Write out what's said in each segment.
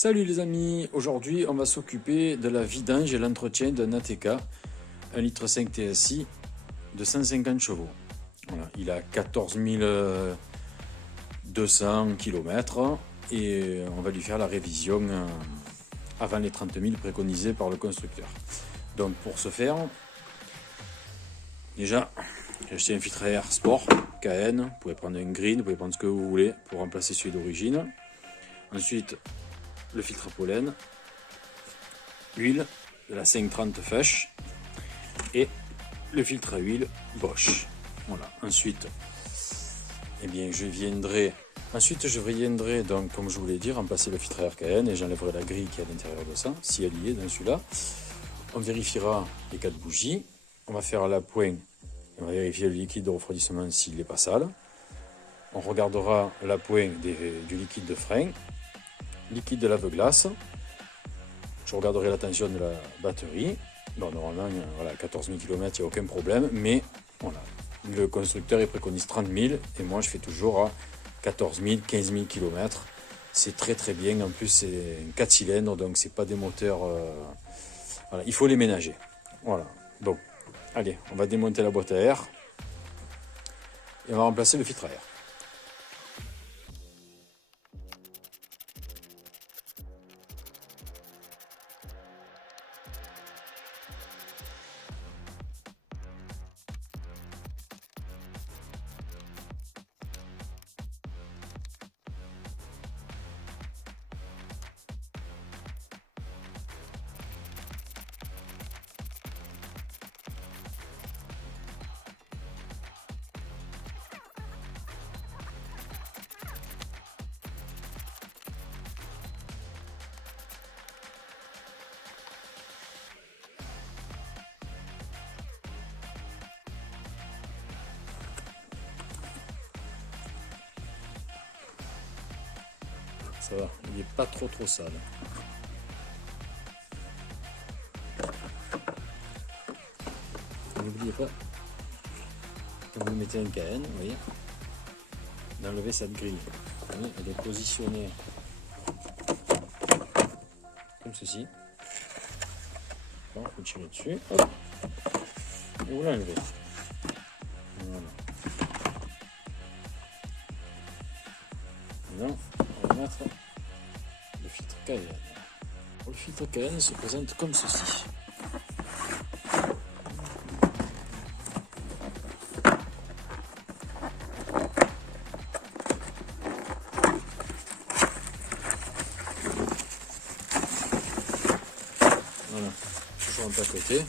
Salut les amis, aujourd'hui on va s'occuper de la vidange et l'entretien d'un ATK 1,5 litre TSI de 150 chevaux. Voilà, il a 14 200 km et on va lui faire la révision avant les 30 000 préconisés par le constructeur. Donc pour ce faire, déjà j'ai acheté un filtre à air sport KN, vous pouvez prendre un green, vous pouvez prendre ce que vous voulez pour remplacer celui d'origine. Ensuite, le filtre à pollen, huile de la 530 Fush et le filtre à huile Bosch. Voilà. Ensuite, je viendrai donc, comme je voulais dire, remplacer le filtre à air KN et j'enlèverai la grille qui est à l'intérieur de ça, si elle y est dans celui-là. On vérifiera les 4 bougies. On va faire l'appoint. On va vérifier le liquide de refroidissement s'il n'est pas sale. On regardera l'appoint du liquide de frein, liquide de lave-glace. Je regarderai la tension de la batterie. Bon, normalement, voilà, 14 000 km, il n'y a aucun problème. Mais voilà, le constructeur il préconise 30 000 et moi je fais toujours à 14 000, 15 000 km. C'est très très bien. En plus, c'est un 4 cylindres, donc c'est pas des moteurs. Voilà, il faut les ménager. Voilà. Donc, allez, on va démonter la boîte à air et on va remplacer le filtre à air. Ça va, il n'est pas trop sale. N'oubliez pas, quand vous mettez un KN, vous voyez, d'enlever cette grille. Vous voyez, elle est positionnée comme ceci. Bon, vous tirez dessus, hop, et vous l'enlevez. Voilà. Maintenant, on va mettre le filtre KN. Le filtre KN se présente comme ceci. Voilà, toujours un peu à côté,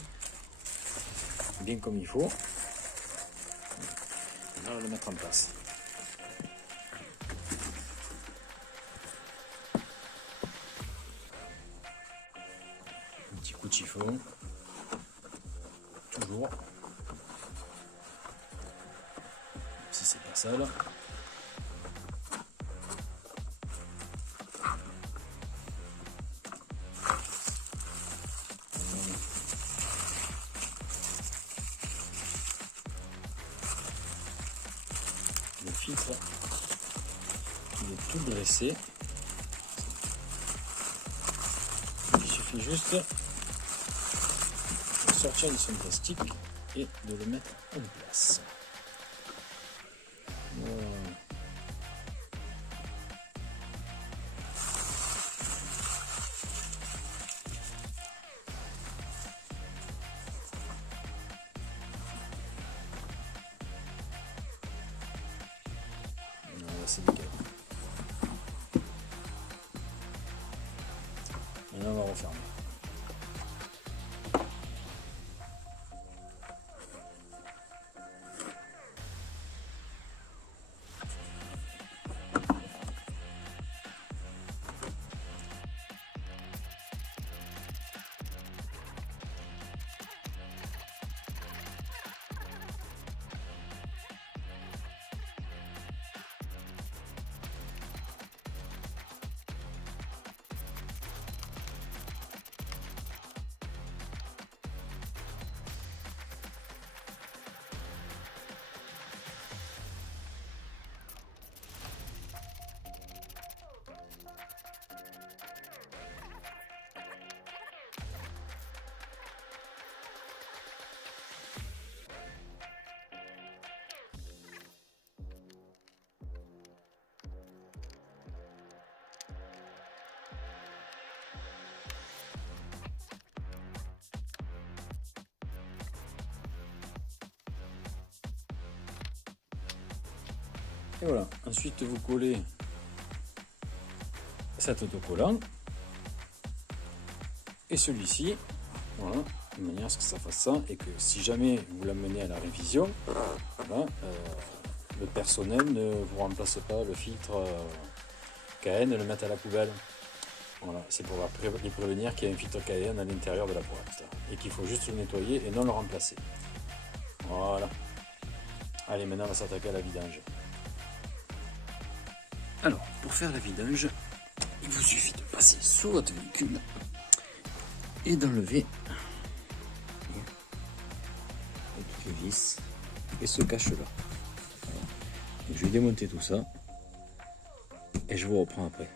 bien comme il faut. On va le mettre en place. Un petit coup de chiffon, toujours, si c'est pas sale. Le filtre, il est tout dressé. Il suffit juste de sortir de son plastique et de le mettre en place. Voilà. Voilà, c'est nickel. Maintenant, on va refermer. Et voilà, ensuite vous collez cet autocollant et celui-ci, voilà, de manière à ce que ça fasse ça et que si jamais vous l'amenez à la révision, voilà, le personnel ne vous remplace pas le filtre KN et le mettre à la poubelle. Voilà, c'est pour les prévenir qu'il y a un filtre KN à l'intérieur de la boîte et qu'il faut juste le nettoyer et non le remplacer. Voilà. Allez, maintenant on va s'attaquer à la vidange. Alors, pour faire la vidange, il vous suffit de passer sur votre véhicule et d'enlever toutes les vis et ce cache-là. Voilà. Je vais démonter tout ça et je vous reprends après.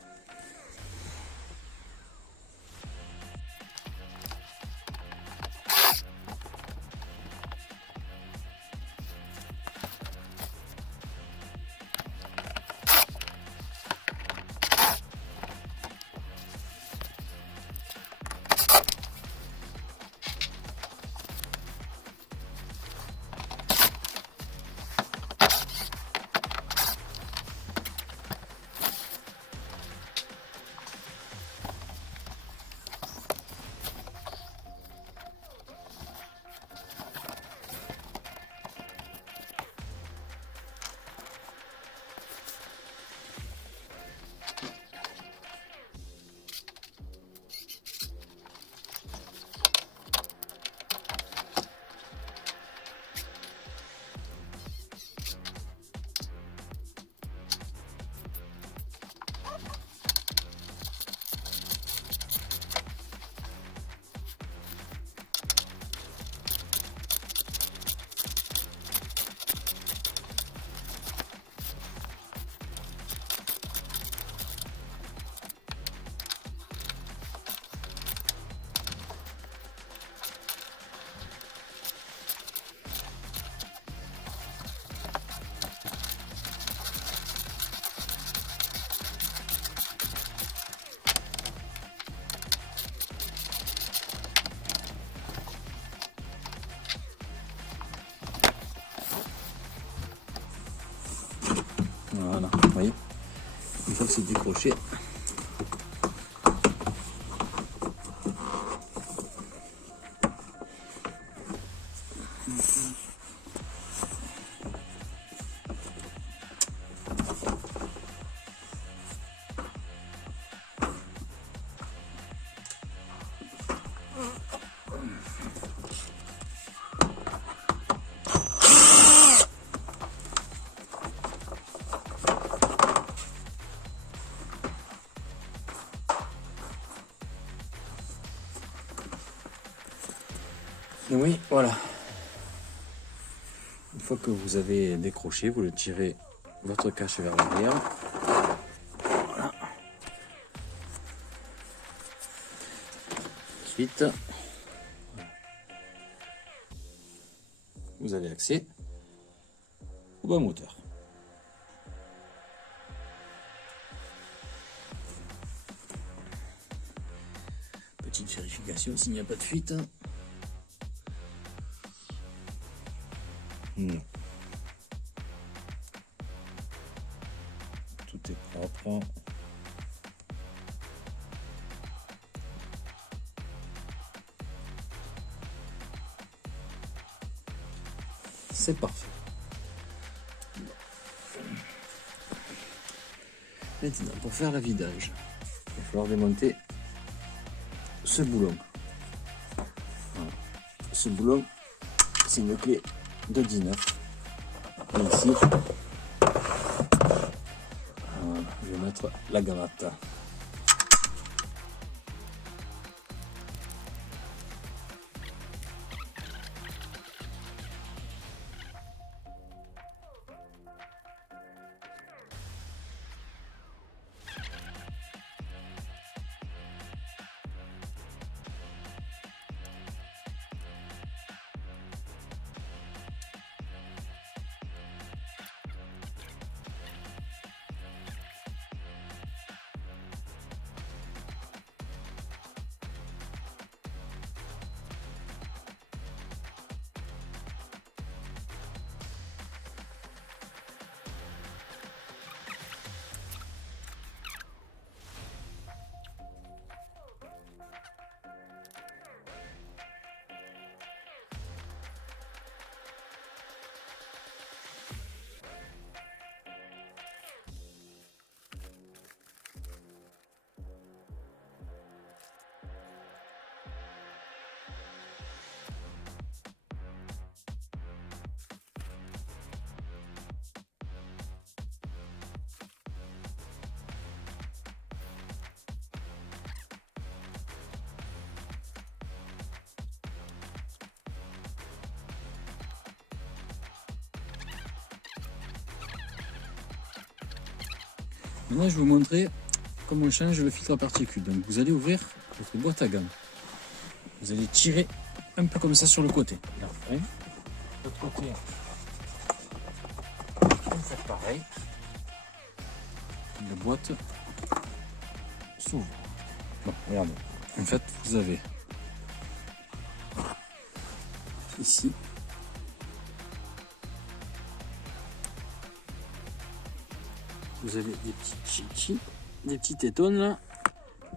Voilà, vous voyez, une fois que c'est décroché, et oui, voilà. Une fois que vous avez décroché, vous le tirez votre cache vers l'arrière. Voilà. Ensuite, vous avez accès au bas moteur. Petite vérification s'il n'y a pas de fuite. Non. Tout est propre. C'est parfait. Maintenant, pour faire la vidange, il va falloir démonter ce boulon. Voilà. Ce boulon, c'est une clé de 19. Et ici, voilà, je vais mettre la gravate. Maintenant, je vais vous montrer comment on change le filtre à particules. Donc, vous allez ouvrir votre boîte à gants. Vous allez tirer un peu comme ça sur le côté. Là, hein. L'autre côté, vous faites pareil. La boîte s'ouvre. Bon, regardez. En fait, vous avez ici vous avez des petits chichis, des petits tétons là,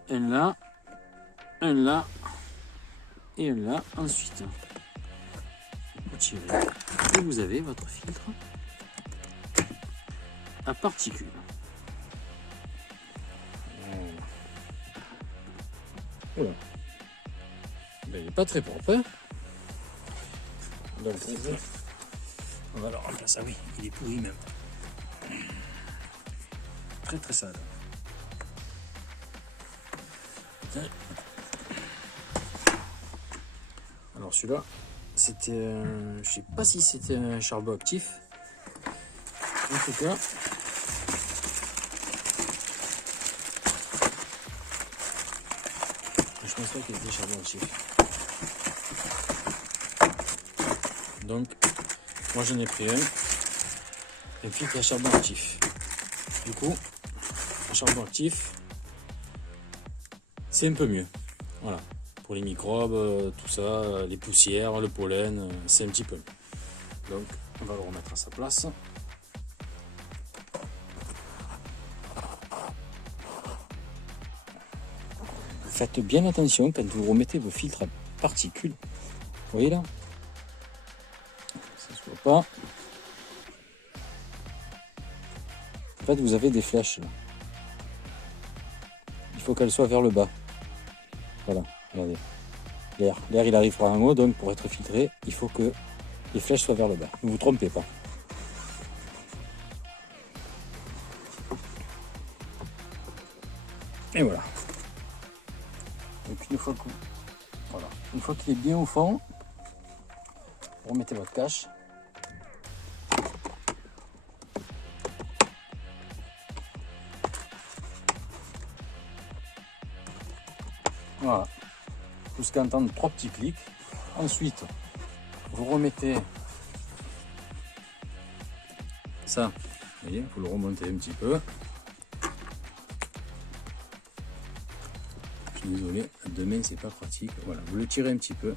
un là et un là. Ensuite, vous tirez et vous avez votre filtre à particules. Voilà. Ben, il n'est pas très propre. Hein, donc, on va le remplacer. Ah oui, il est pourri même. Très très sale. Alors celui-là, c'était, je sais pas si c'était un charbon actif. En tout cas, je pense pas qu'il était charbon actif. Donc, moi j'en ai pris un filtre à charbon actif. Du coup, un charbon actif, c'est un peu mieux. Voilà. Pour les microbes, tout ça, les poussières, le pollen, c'est un petit peu mieux. Donc, on va le remettre à sa place. Faites bien attention quand vous remettez vos filtres à particules. Vous voyez là? Ça se voit pas. En fait, vous avez des flèches là. Il faut qu'elles soient vers le bas. Voilà, regardez. L'air il arrive par en haut, donc pour être filtré, il faut que les flèches soient vers le bas. Ne vous trompez pas. Et voilà. Donc une fois qu'il est bien au fond, vous remettez votre cache. Voilà. Jusqu'à entendre 3 petits clics. Ensuite, vous remettez ça. Vous voyez, il faut le remonter un petit peu. Je suis désolé, demain c'est pas pratique. Voilà, vous le tirez un petit peu,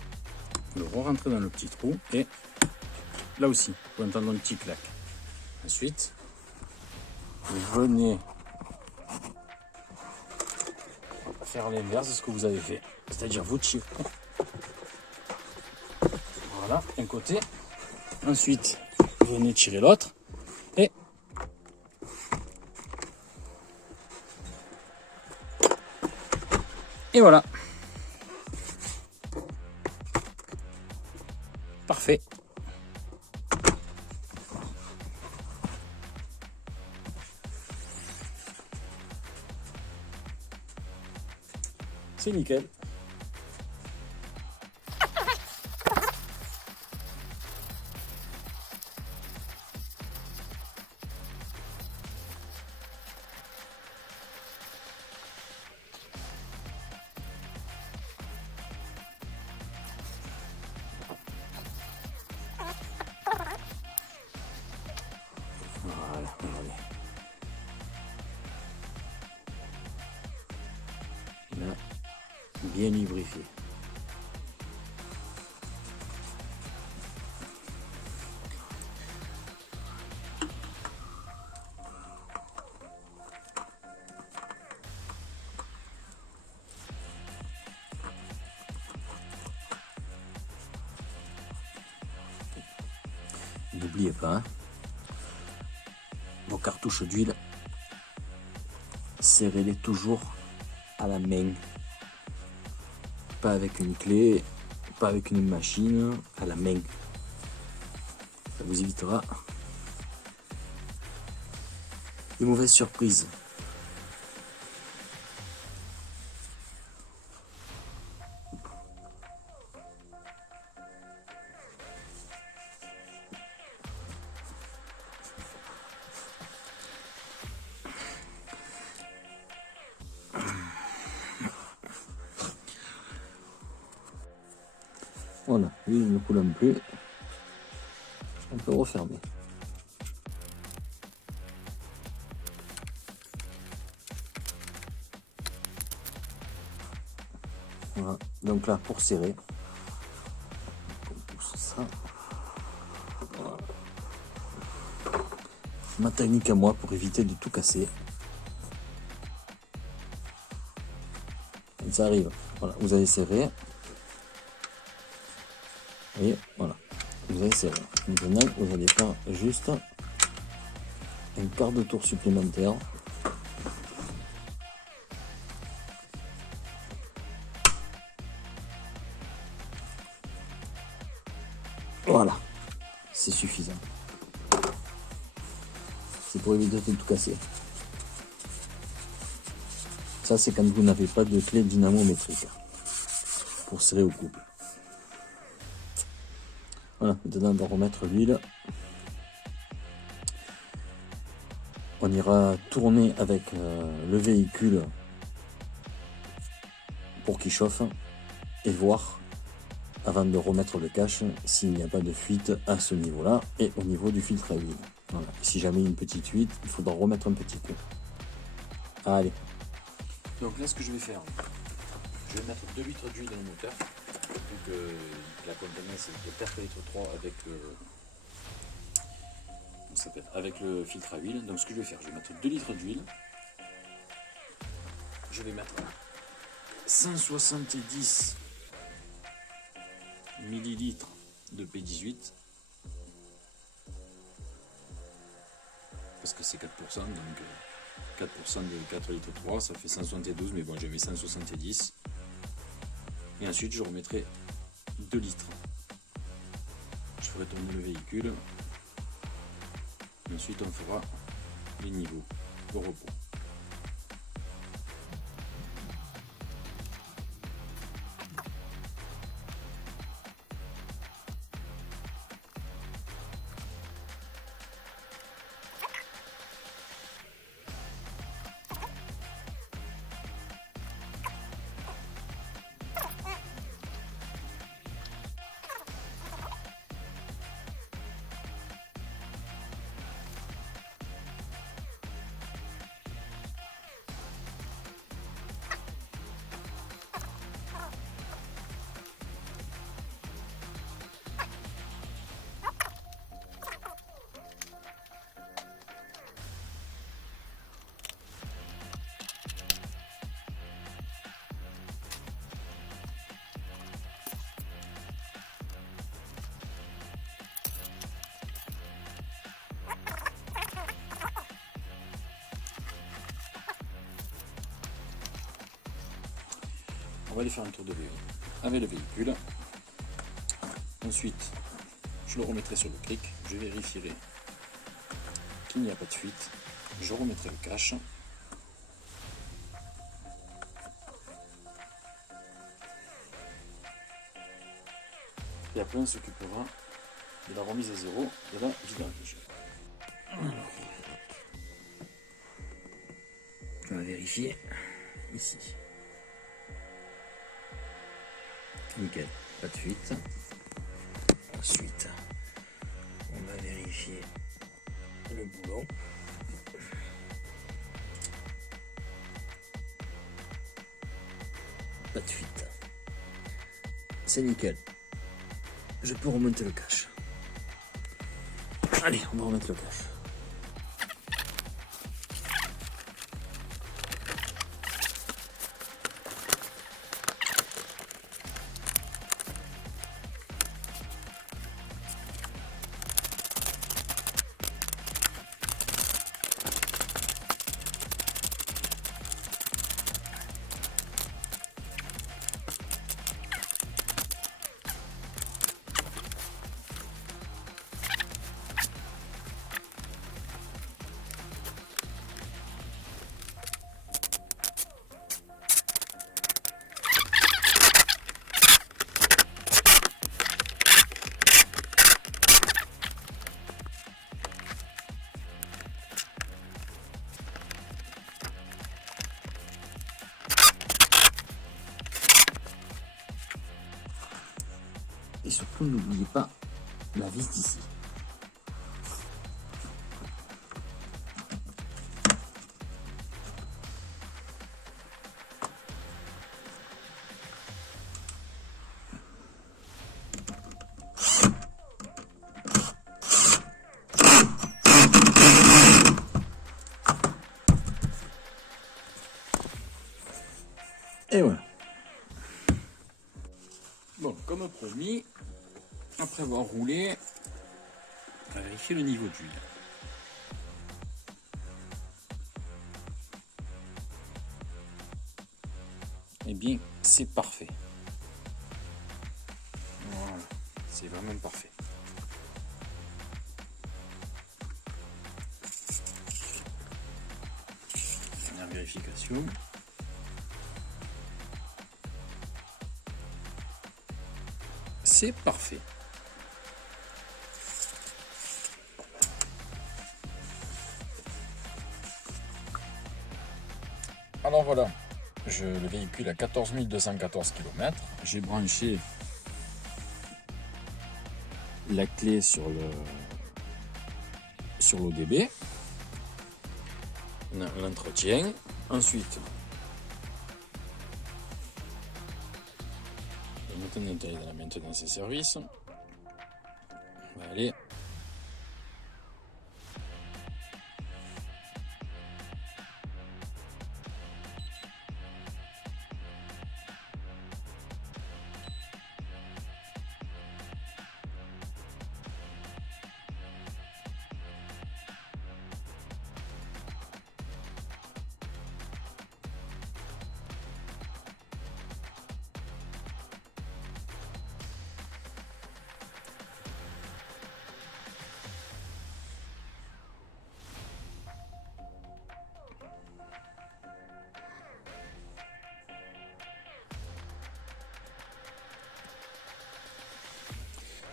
vous le rentrez dans le petit trou et là aussi, vous entendez un petit clac. Ensuite, vous venez faire l'inverse de ce que vous avez fait, c'est-à-dire vous tirez. Voilà, un côté. Ensuite, vous venez tirer l'autre et voilà. Parfait. C'est nickel. Voilà, regardez. Là, bien lubrifié. N'oubliez pas, hein, vos cartouches d'huile, serrez-les toujours à la main. Pas avec une clé, pas avec une machine, à la main. Ça vous évitera de mauvaises surprises. Voilà, l'huile ne coule plus. On peut refermer. Voilà, donc là pour serrer, on pousse ça. Voilà. Ma technique à moi pour éviter de tout casser. Et ça arrive. Voilà, vous avez serré. Vous voyez, voilà, vous avez serré. Maintenant, vous allez faire juste un quart de tour supplémentaire. Voilà, c'est suffisant. C'est pour éviter de tout casser. Ça, c'est quand vous n'avez pas de clé dynamométrique pour serrer au couple. Voilà, maintenant on va remettre l'huile. On ira tourner avec le véhicule pour qu'il chauffe et voir avant de remettre le cache s'il n'y a pas de fuite à ce niveau-là et au niveau du filtre à huile. Voilà. Si jamais il y a une petite fuite, il faudra remettre un petit coup. Allez. Donc là, ce que je vais faire, je vais mettre 2 litres d'huile dans le moteur. Donc la contenance c'est de 4 litres 3 avec le filtre à huile. Donc ce que je vais faire, je vais mettre 2 litres d'huile. Je vais mettre 170 millilitres de P18 parce que c'est 4%, donc 4% de 4 litres 3 ça fait 172, mais bon j'ai mis 170. Et ensuite je remettrai 2 litres. Je ferai tourner le véhicule. Et ensuite on fera les niveaux au repos. On va aller faire un tour de vélo avec le véhicule. Ensuite, je le remettrai sur le cric. Je vérifierai qu'il n'y a pas de fuite. Je remettrai le cache. Et après, on s'occupera de la remise à zéro de la vidange. On va vérifier ici. Nickel, pas de fuite. Ensuite, on va vérifier le boulon. Pas de fuite. C'est nickel. Je peux remonter le cache. Allez, on va remettre le cache. Et surtout, n'oubliez pas la vis d'ici. Et voilà. Bon, comme promis, après avoir roulé, on va vérifier le niveau d'huile. Eh bien, c'est parfait. Voilà, c'est vraiment parfait. Dernière vérification. C'est parfait. Alors voilà, le véhicule a 14 214 km. J'ai branché la clé sur l'ODB. On a l'entretien. Ensuite, maintenant on est dans la maintenance et services. On va aller.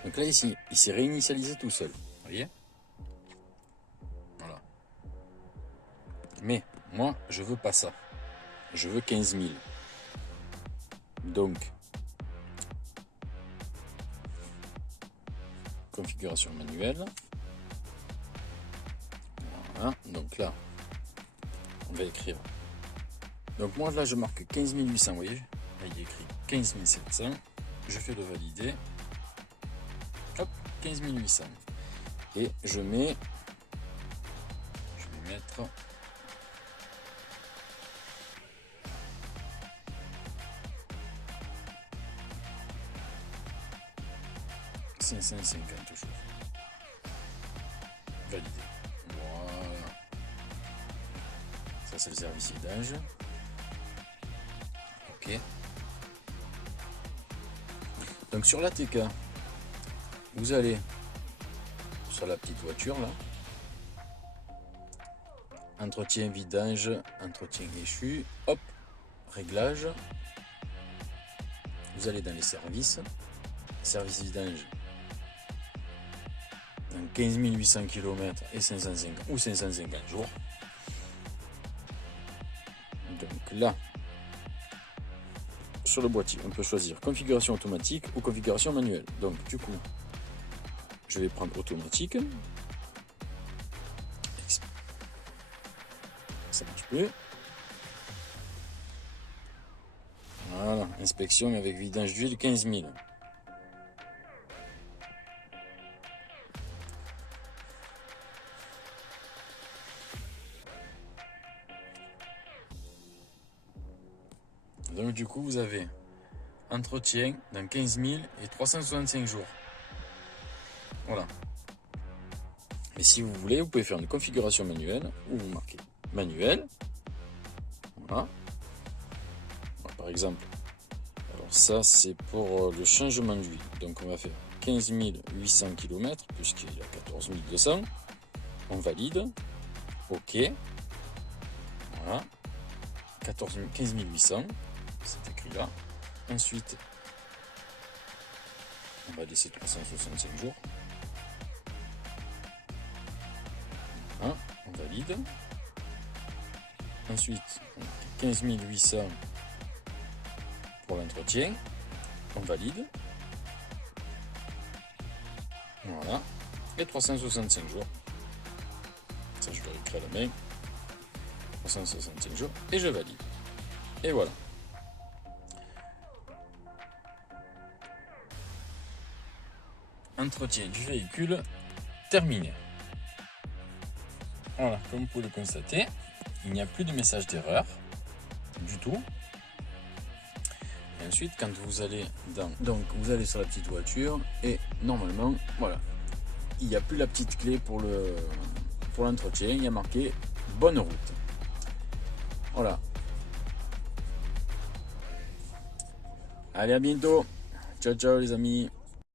Donc là ici, il s'est réinitialisé tout seul. Vous voyez? Voilà. Mais moi, je veux pas ça. Je veux 15 000. Donc, configuration manuelle. Voilà. Donc là, on va écrire. Donc moi là, je marque 15 800. Vous voyez? Là, il est écrit 15 700. Je fais le valider. Hop, 15 800. Et je vais mettre 550 toujours. Validé. Voilà. Ça c'est le service d'âge. Ok. Donc sur la TK, vous allez sur la petite voiture là. Entretien vidange, entretien échu, hop, réglage. Vous allez dans les services, service vidange, dans 15 800 km et 550 ou 550 jours. Donc là, sur le boîtier, on peut choisir configuration automatique ou configuration manuelle. Donc du coup, je vais prendre automatique. Ça marche plus. Voilà, inspection avec vidange d'huile 15 000. Donc du coup, vous avez entretien dans 15 000 et 365 jours. Voilà. Mais si vous voulez, vous pouvez faire une configuration manuelle où vous marquez manuel. Voilà. Alors, par exemple, alors ça c'est pour le changement d'huile. Donc on va faire 15 800 km puisqu'il y a 14 200. On valide. OK. Voilà. 15 800. C'est écrit là. Ensuite, on va laisser 365 jours. Voilà, on valide. Ensuite, 15 800 pour l'entretien. On valide. Voilà. Et 365 jours. Ça, je le réécris à la main. 365 jours. Et je valide. Et voilà. Entretien du véhicule terminé. Voilà, comme vous pouvez le constater, il n'y a plus de message d'erreur du tout. Et ensuite, quand vous allez donc vous allez sur la petite voiture et normalement, voilà, il n'y a plus la petite clé pour l'entretien. Il y a marqué bonne route. Voilà. Allez, à bientôt. Ciao, ciao les amis.